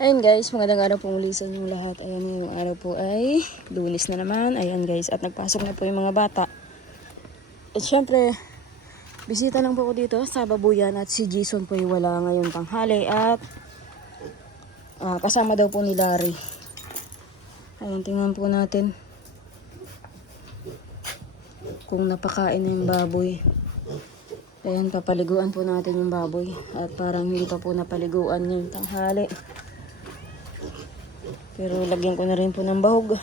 Ayun guys, magandang araw po muli sa inyong lahat. Ayan, yung araw po ay Lunes na naman. Ayan guys, at nagpasok na po yung mga bata. At syempre, bisita lang po ko dito sa babuyan at si Jason po ay wala ngayon tanghali at kasama daw po ni Larry. Ayan, tingnan po natin kung napakain na yung baboy. Ayan, papaliguan po natin yung baboy at parang hindi pa po napaliguan ngayong tanghali. Pero lagyan ko na rin po ng bahog.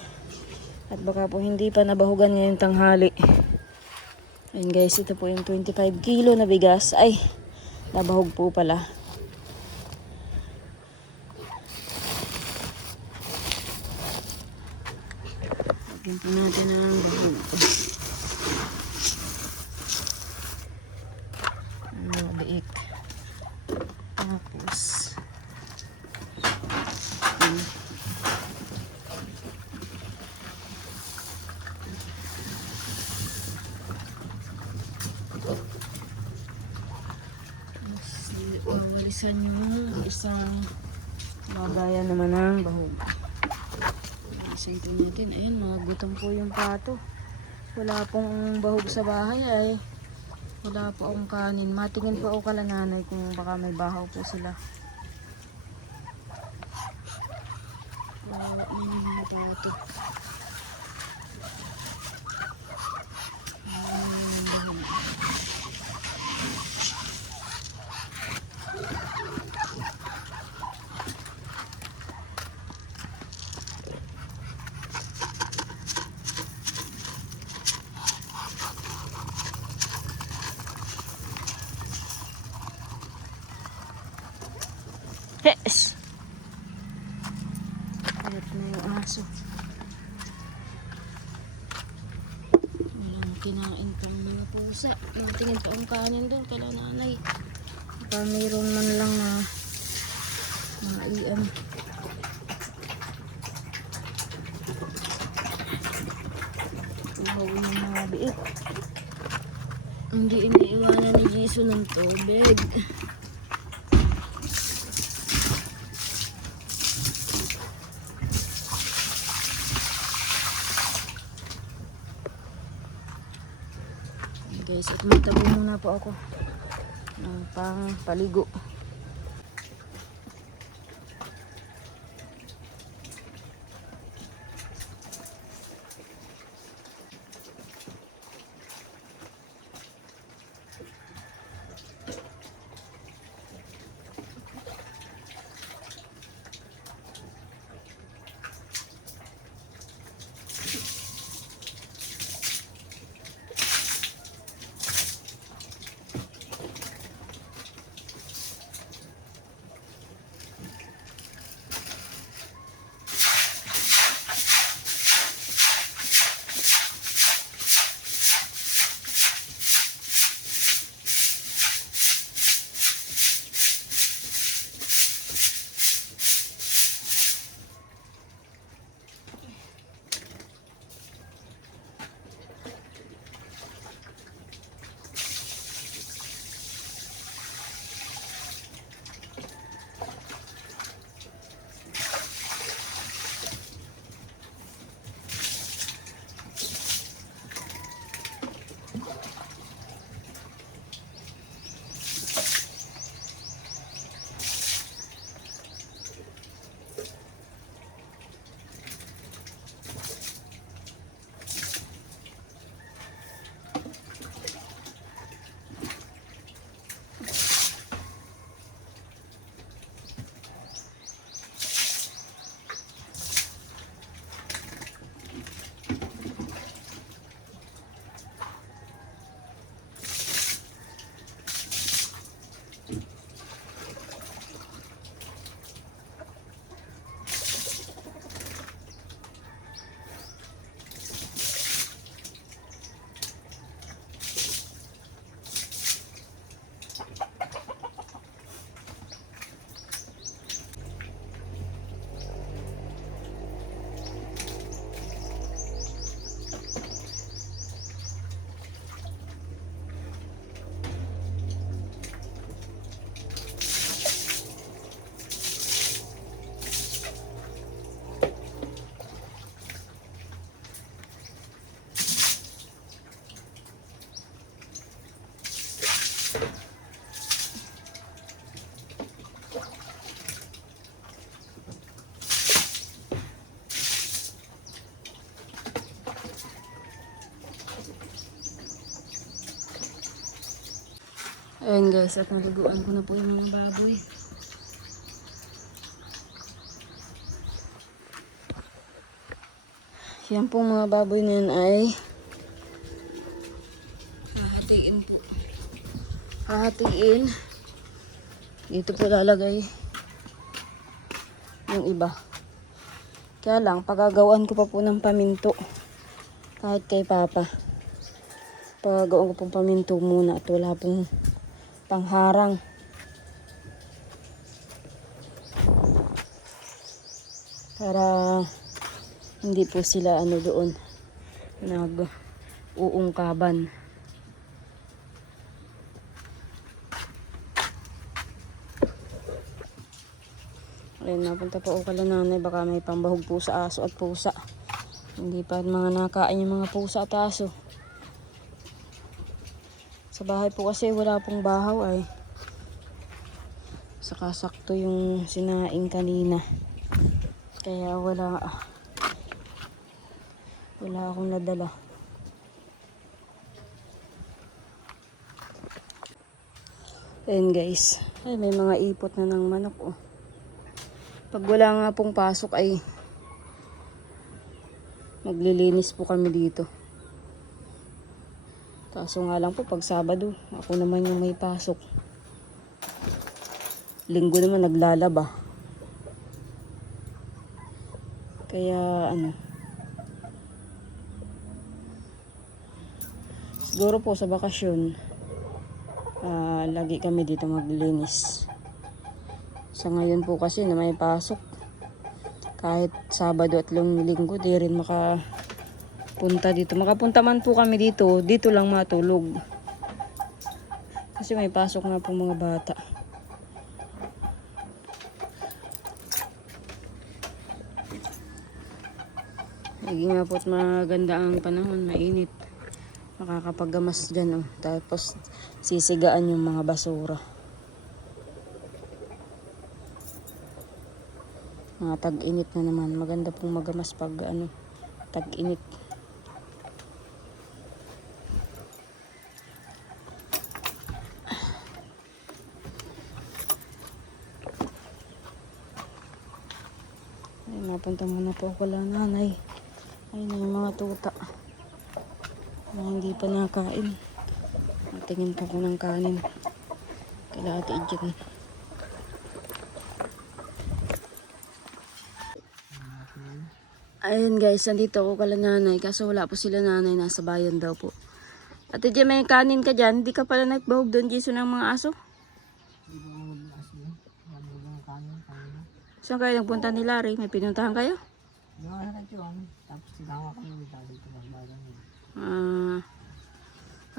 At baka po hindi pa nabahugan ngayong tanghali. Ayun guys, ito po yung 25 kilo na bigas. Ay, nabahog po pala. Lagyan po natin ng bahog. Biik. Tapos wawalisan yung isang magaya naman ng bahog. Isipin natin, ayun, magutom po yung pato. Wala pong bahog sa bahay ay wala po akong kanin. Matingin po ako kala nanay kung baka may bahaw po sila. Wala yung pato. Yes! Alat na yung aso. Walang kinain pang mga pusa. Tingin pa ang kanin doon kala nanay. Baka mayroon man lang na maiam. Uhaw ng mga biik. Hindi iniiwanan ni Jason ng tubig. Guys, at magtabo muna po ako ng pang paligo. Ayan guys, at naliguan ko na po yung mga baboy. Yan po mga baboy na yan ay hahatiin po. Hahatiin. Dito po lalagay yung iba. Kaya lang, pagagawan ko pa po ng paminto. Kahit kay Papa. Pagagawan ko pong paminto muna at wala pong pangharang. Para hindi po sila doon nag-uungkaban. Ayun, napunta po ako kala nanay, baka may pambahog po sa aso at pusa. Hindi pa mga nakain yung mga pusa at aso. Sa bahay po kasi wala pong bahaw ay. Saka sakto yung sinaing kanina. Kaya wala akong nadala. Ayun guys, ay may mga ipot na ng manok oh. Pag wala nga pong pasok ay maglilinis po kami dito. Kaso nga lang po pag Sabado, ako naman yung may pasok. Linggo naman naglalaba. Kaya siguro po sa bakasyon, lagi kami dito maglilinis. Sa ngayon po kasi na may pasok, kahit Sabado at Linggo di rin makapunta dito. Makapunta man po kami dito, dito lang matulog. Kasi may pasok nga po mga bata. Lagi nga po't maganda ang panahon, mainit. Makakapagamas dyan oh. Tapos sisigaan yung mga basura. Mga tag-init na naman. Maganda pong magamas pag tag-init. Ay, napunta muna po ako lang nanay. Ayun na yung mga tuta. Mga hindi pa nakain. Tingin pa ko ng kanin. Kailangan iti-idjit. Ayun guys, nandito ako kala nanay. Kaso wala po sila nanay. Nasa bayan daw po. Ate Jem, may kanin ka dyan. Hindi ka pala nagbahog doon, Jason, ng mga aso? Saan kayo nagpunta ni Larry? May pinuntahan kayo? Tapos sinama kami dito ng bayan.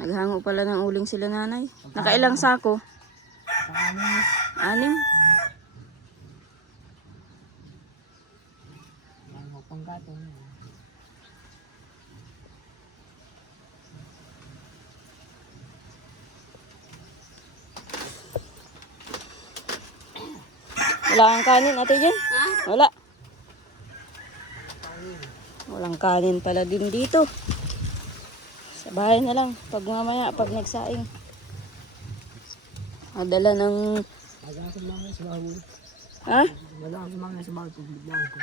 Naghango pala ng uling sila nanay. Nakailang sako? Anim? Panggatong. Wala kang kanin, ate Jen? Wala. Walang kanin pala din dito. Sa bahay na lang. Pag mamaya, pag nagsaing. Madala ng... Mag-aasam namin sa bahay. Ha? Mag-aasam namin sa bahay. Biglaan ko.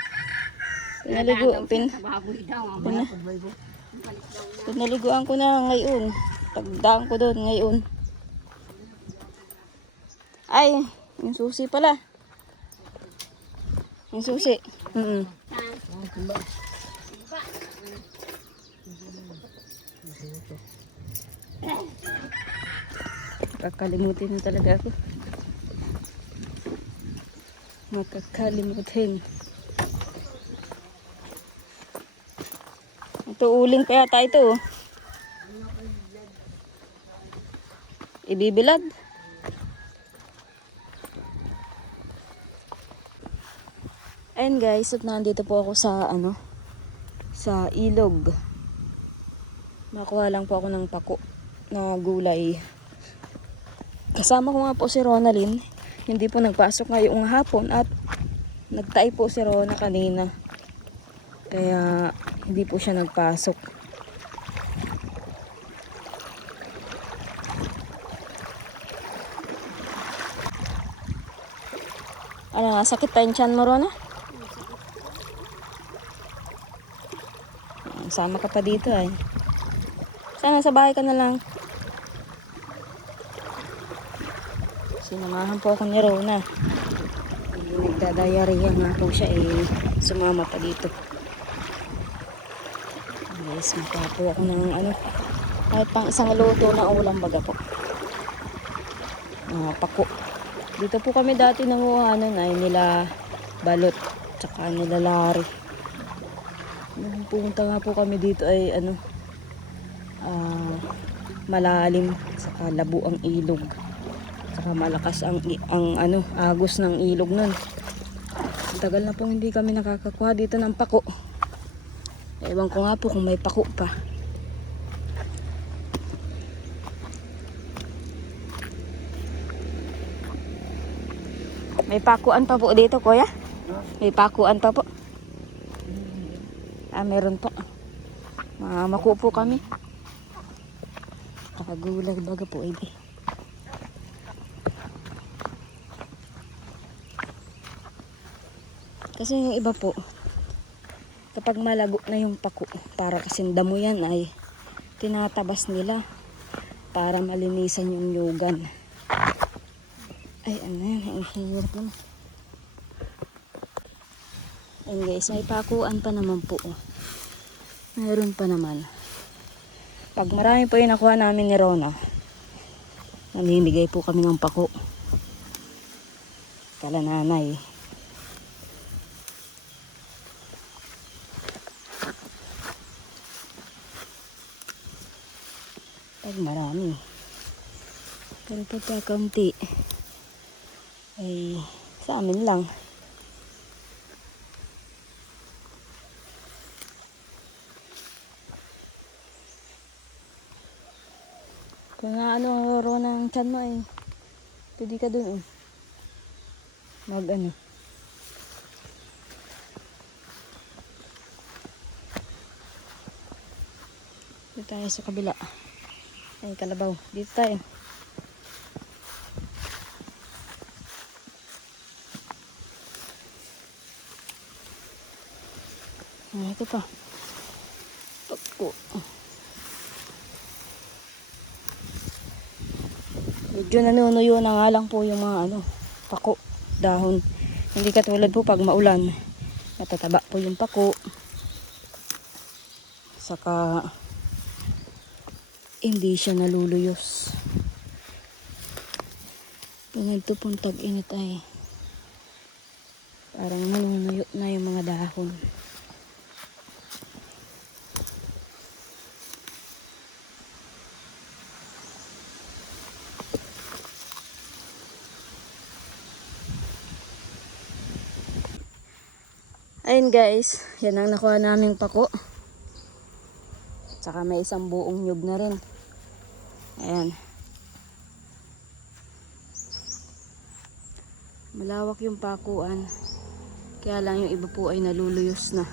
Pinaliguan ko na ngayon. Pagdaan ko doon ngayon. Ay, yung susi pala. Yung susi. Kakalimutin na talaga ako. Makakalimutin. Ito uling pa yata ito. Oh. Ibibilad. Ayun guys, at nandito po ako sa sa ilog. Nakuha lang po ako ng pako na gulay. Kasama ko nga po si Ronalyn. Hindi po nagpasok ngayong hapon at nagtay po si Rona kanina. Kaya hindi po siya nagpasok. Ano, sakit pa yung tiyan mo, Rona? Sama ka pa dito ay. Sana sa bahay ka na lang. Sinamahan po ako ni Rona. Nagdadayariya nga po siya eh. Sumama pa dito. Guys, mukha po ako ng ano. Kahit pang isang luto na ulam baga po. Pako. Dito po kami dati nanguha nun ay nila balot. Tsaka nila lari. Nung pumunta nga po kami dito ay ano, malalim, saka labo ang ilog, saka malakas ang ano, agos ng ilog nun. Tagal na pong hindi kami nakakakuha dito ng pako. Ewan ko nga po kung may pako pa. May pakuan pa po dito, kuya? May pakuan pa po. Meron po. Mamaku po kami. Nakagulay baga po, edi. Kasi yung iba po, kapag malago na yung pako, para kasing damo yan ay tinatabas nila para malinisan yung yugan. Ay, ano yan, ang hirap naman. Ayun guys, may pakuan pa naman po. Mayroon pa naman. Pag marami po yung nakuha namin ni Rona, namimigay po kami ng pako. Kala nanay. Pag marami. Pero pagka kaunti, ay sa amin lang. Kung nga ano, Rona, ng tiyan mo ay pwede ka dun mag ano. Dito tayo sa kabila. Ay, kalabaw. Dito tayo. Ito pa. Pagpo. Medyo nanunuyo na nga lang po yung mga ano, pako, dahon. Hindi katulad po pag maulan. Matataba po yung pako. Saka hindi siya naluluyos. Ganito pong tag-init ay parang nanunuyo na yung mga dahon. Ayun guys, yan ang nakuha naming pako. Saka may isang buong nyug na rin. Ayan. Malawak yung pakuan. Kaya lang yung iba po ay naluluyos na.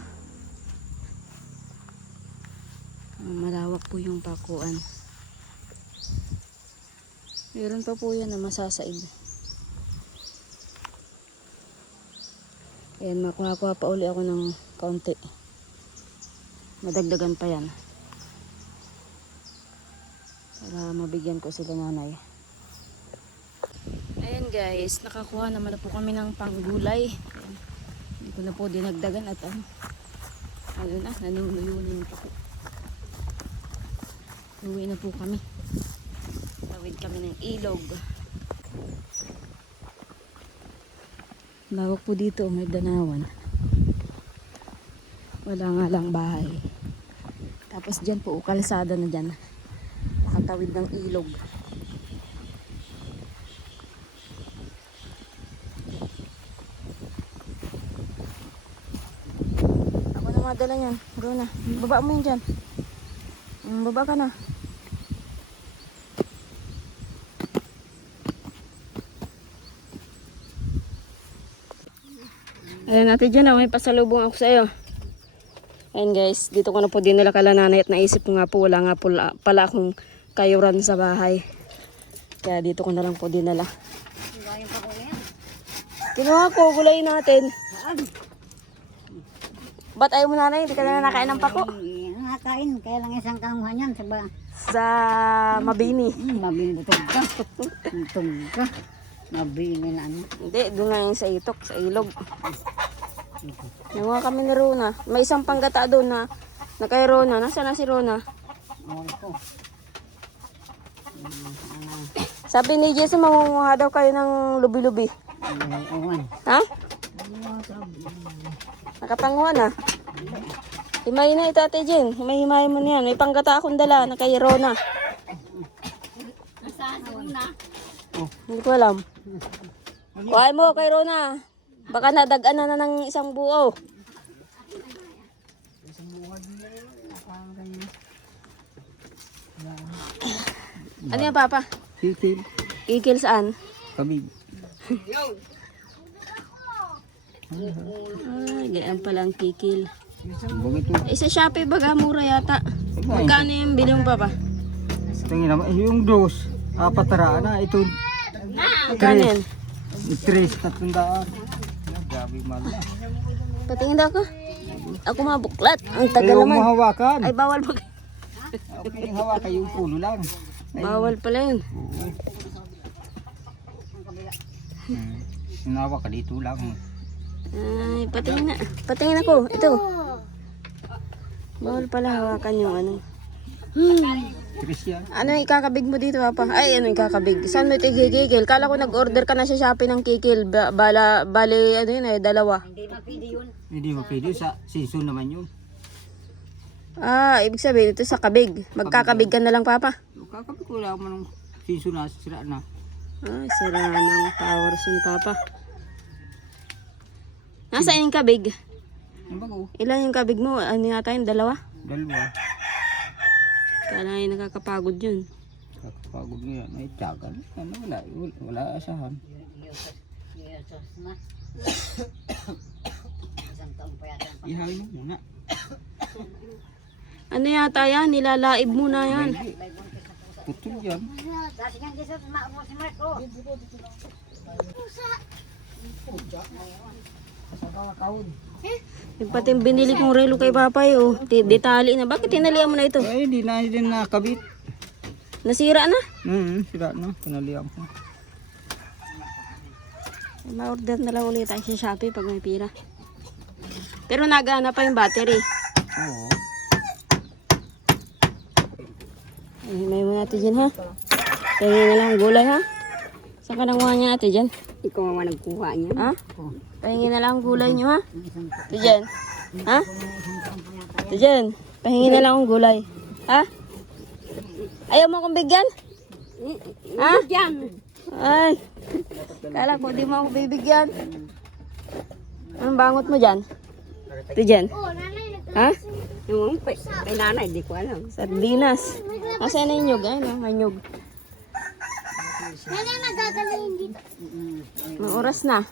Malawak po yung pakuan. Meron pa po yan na masasaid. Ayan, makuha-kuha pa uli ako ng kaunti. Madagdagan pa yan. Para mabigyan ko sila nanay. Ayan guys, nakakuha naman na po kami ng panggulay. Ayan. Hindi ko na po dinagdagan at ano na, nanunuyo na yung pako. Uwi na po kami. Tawid kami ng ilog. Lawak po dito, may danawan. Wala nga lang bahay. Tapos dyan po, kalsada na dyan. Nakatawid ng ilog. Ako na madala yan. Rona, baba mo yun dyan. Baba ka na. Ayan natin dyan, may pasalubong ako sa iyo. Ayan guys, dito ko na po dinala kala nanay at naisip ko nga po wala nga po pala akong kayuran sa bahay. Kaya dito ko na lang po dinala. Kinuha ko, gulayin natin. Ba't ayaw mo nanay? Hindi ka na nakain ng pako? Nakakain, kaya lang isang kamuhan yan. Sa Mabini. Mabini butog ka. Butog ka. Mabini na ano. Hindi, doon nga yung sa itok, sa ilog. Nanguha kami ni Rona. May isang panggata doon na kay Rona. Nasaan na si Rona? Ako. Sabi ni Jesse, mangunguha daw kayo ng lubi-lubi. Ewan. Ha? Nakapanguha na. Himay na ito, Ate Jen. Himay mo na yan. May panggata akong dala na kay Rona. Hindi ko alam. Kuhain mo kay Rona. Baka nadagan na ng isang buo. Ano yan, Papa? Kikil. Kikil saan? Kabig. Ay, ganyan pala ang kikil. Bagay ito. Sa Shopee baga mura yata. Magkano yung bili mo, Papa? Tingin naman, yung dos. Apat taraan na. Ito. Magkano yan? 300. Grabe mahal na. Patingin daw ako. Ako mabuklat. Ang tagal Ayaw naman. mo hawakan. Ay, bawal mag... Okay, hawakan yung pulo lang. Bawal pala yun. Hinawa ka dito lang. Ay, patingin na. Patingin ako. Ito. Bawal pala hawakan yung ano. Tris yan. Ano yung ikakabig mo dito, Papa? Ay, ano yung ikakabig? Saan mo ito kikil? Kala ko nag-order ka na sa Shopee ng kikil. Bale, ano yun ay, dalawa. Hindi mapili sa season naman yun. Ah, ibig sabihin, ito sa kabig. Magkakabig ka na lang, Papa. Kakapit ko lang mo nung season na, sira na. Ay, sira ng powers ni Papa. Nasaan yung kabig? Ang bago, Ilan yung kabig mo? Ano yata yung dalawa? dalawa. Kaya lang yung nakakapagod yun. Kakapagod mo yan. Ay, tiyagan. Ano, wala asahan. Ihain mo muna. Ano yata yan? Nilalaib mo na yan. Putol yan. Yung pati yung binili kong relo kay Papa oh. Detali na. Bakit tinalian mo na ito? Ay, di na din nakabit. Nasira na? Sira na. Pinalihan ko. Ma-order na lang ulit tayo sa Shopee pag may pira. Pero nagana pa yung battery. Oo. Ay, may mo natin dyan ha. Pahingin na lang ang gulay ha. Saan ka nanguha niya natin dyan? Ikaw ang nagkuha niya. Ha? Pahingin na lang ang gulay niyo ha. Ito dyan. Ha? Ito dyan. Pahingin na lang ang gulay. Ha? Ayaw mo akong bigyan? Ha? Ay. Kala ko di mo ako bibigyan. Anong bangot mo dyan? Ito dyan. Ha? Yung kay nanay, di ko alam. Sardinas. Kasi na yung nyug. Ayun, may nyug. Nanay, nagdadala yung dito. May oras na.